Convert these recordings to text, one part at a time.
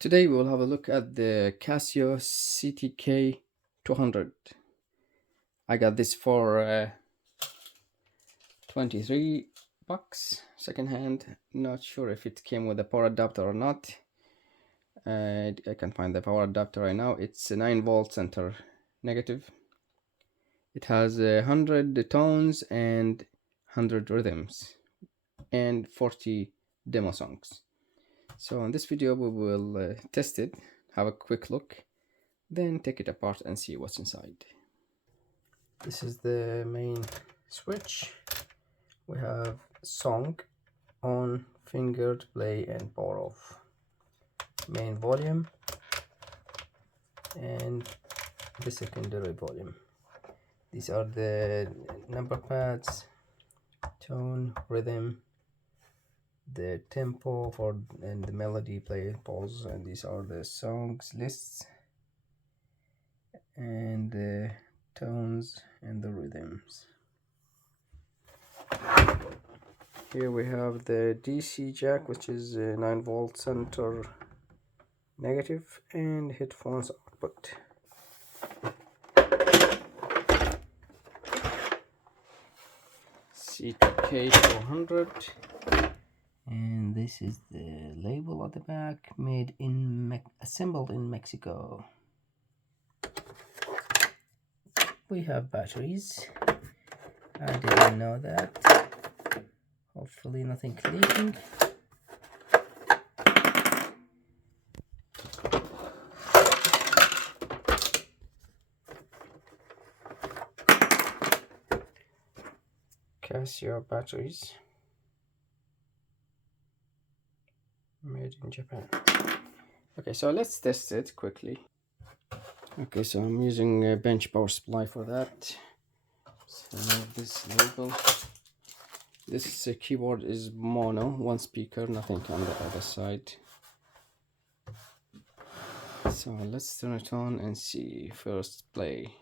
Today we'll have a look at the CASIO CTK200. I got this for 23 bucks secondhand. Not sure if it came with a power adapter or not. I can find the power adapter right now. It's a 9-volt center negative. It has 100 tones and 100 rhythms and 40 demo songs. So in this video we will test it, have a quick look, then take it apart and see what's inside. This is the main switch. We have song on, fingered play and power off, main volume and the secondary volume. These are the number pads, tone, rhythm, the tempo for and the melody, play, pause, and these are the songs lists and the tones and the rhythms. Here we have the DC jack, which is a 9-volt center negative, and headphones output. CTK200, and this is the label at the back, made in assembled in Mexico. We have batteries. I didn't know that. Hopefully nothing leaking. Casio batteries, made in Japan. Okay, so let's test it quickly. Okay, so I'm using a bench power supply for that. So this label, this keyboard is mono, one speaker, nothing on the other side. So let's turn it on and see. First play.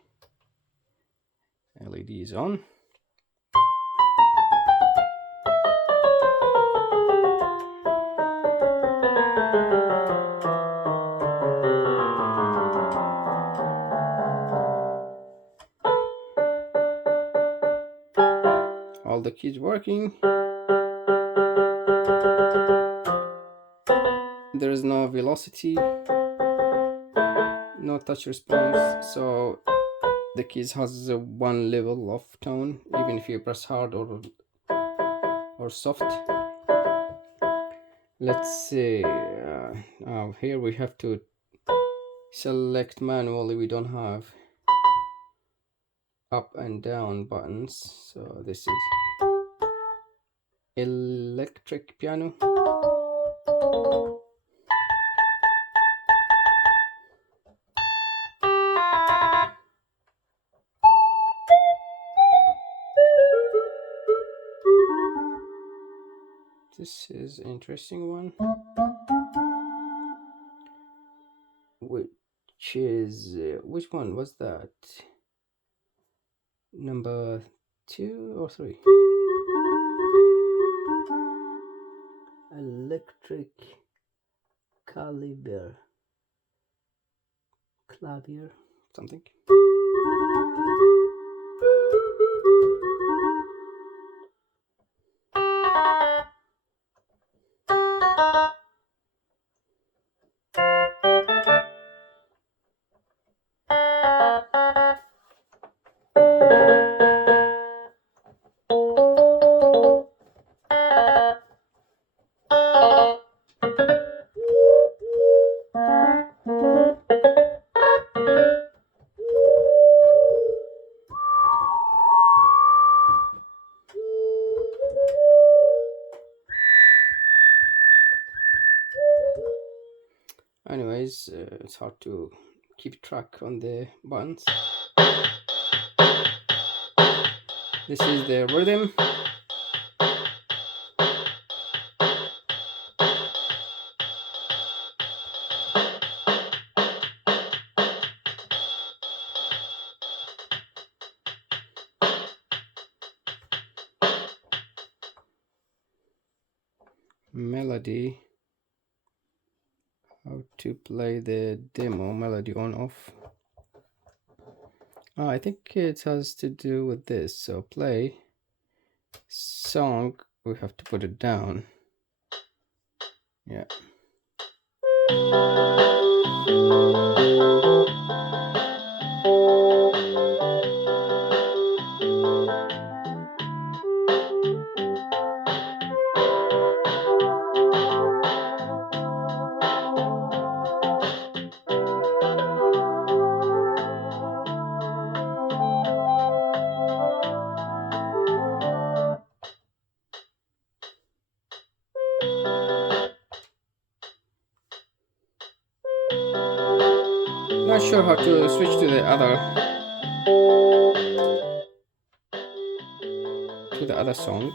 LED is on. All the keys working. There is no velocity, no touch response, so the keys has one level of tone even if you press hard or soft. Let's see, here we have to select manually. We don't have up and down buttons, so this is electric piano. This is interesting one, which is which one was that? Number 2 or 3? Electric clavier, something. Anyways, it's hard to keep track on the buttons. This is the rhythm. Melody. how to play the demo melody on off. I think it has to do with this. So play song, we have to put it down. Yeah. Not sure how to switch to the other song.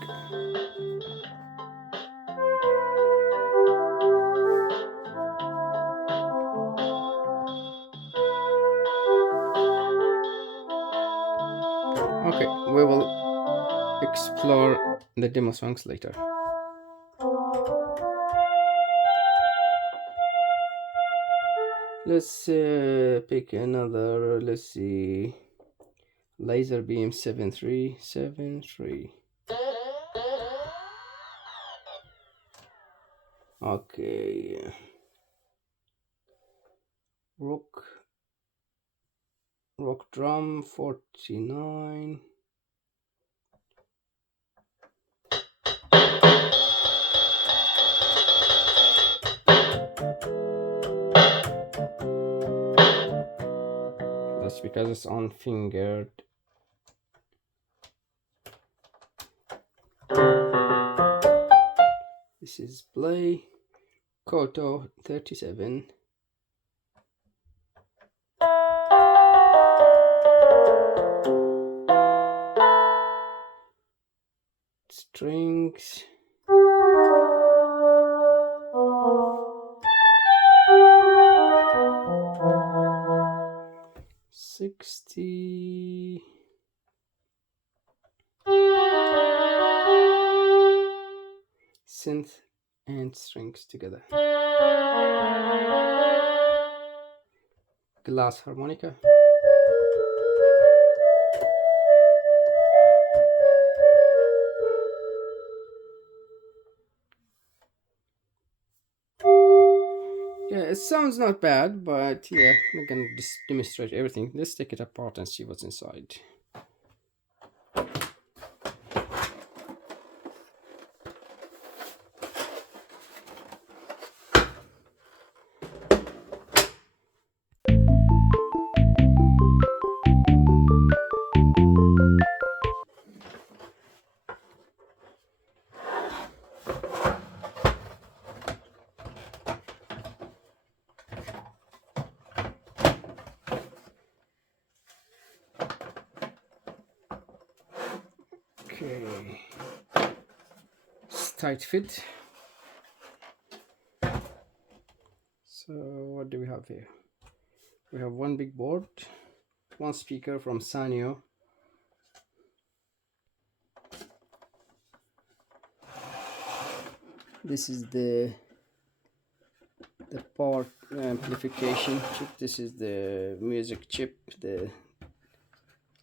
Okay, we will explore the demo songs later. Let's pick another. Let's see. Laser Beam 7373. Okay. Rock drum 49. That's because it's unfingered. This is play Koto 37. Strings. $60. Synth and strings together. Glass harmonica. Yeah, it sounds not bad, but yeah, I'm gonna just demonstrate everything. Let's take it apart and see what's inside. Okay, it's tight fit. So what do we have here? We have one big board, one speaker from CASIO. This is the power amplification chip. This is the music chip. The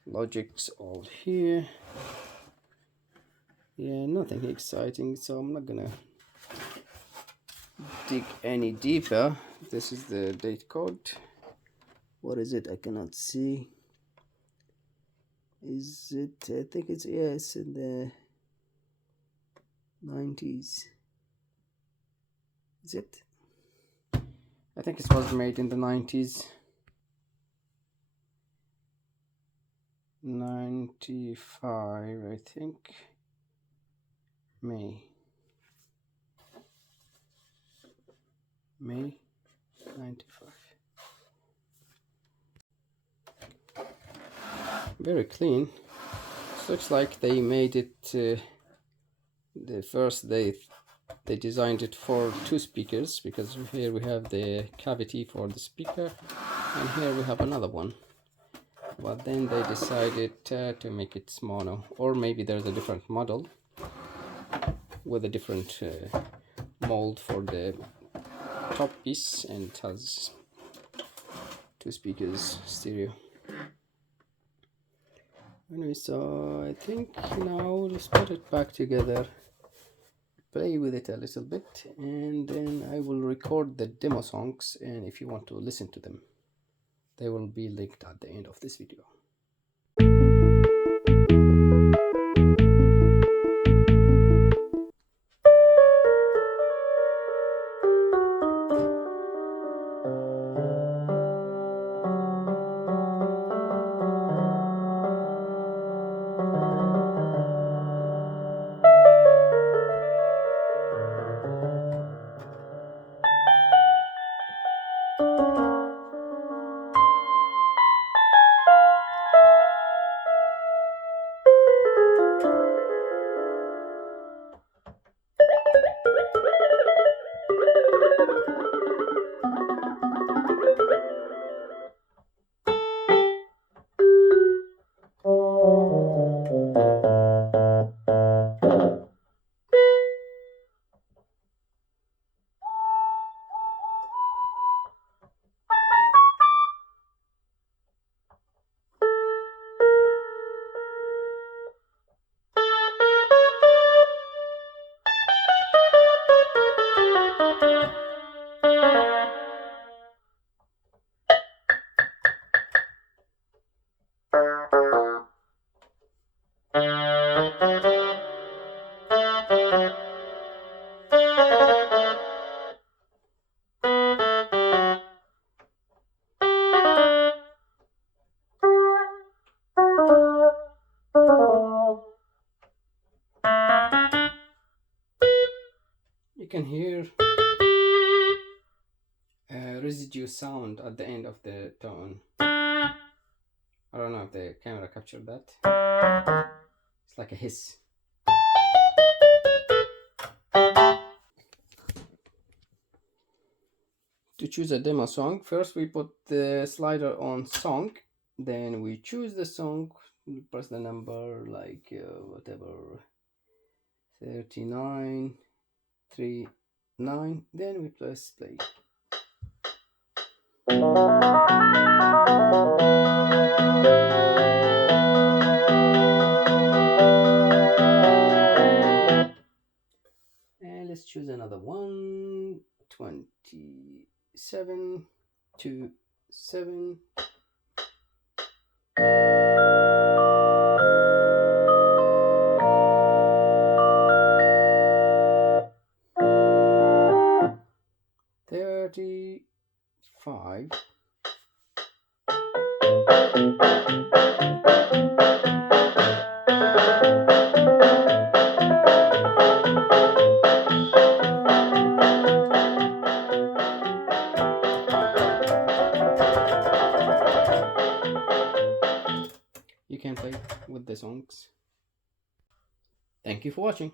logic's all here. Yeah, nothing exciting, so I'm not gonna dig any deeper. This is the date code. What is it? I cannot see. Is it? I think it's, yeah, it's in the 90s. Is it? I think it was made in the 90s. 95, I think. May 95. Very clean. It looks like they made it the first they designed it for two speakers, because here we have the cavity for the speaker and here we have another one, but then they decided to make it mono, or maybe there's a different model with a different mold for the top piece, and it has 2 speakers stereo. Anyway, so I think now let's put it back together, play with it a little bit, and then I will record the demo songs, and if you want to listen to them, they will be linked at the end of this video. You can hear a residue sound at the end of the tone. I don't know if the camera captured that. It's like a hiss. To choose a demo song, first we put the slider on song, then we choose the song, we press the number like whatever, 39, 39, then we press play. And let's choose another one, 27 to 7. $35. You can play with the songs. Thank you for watching.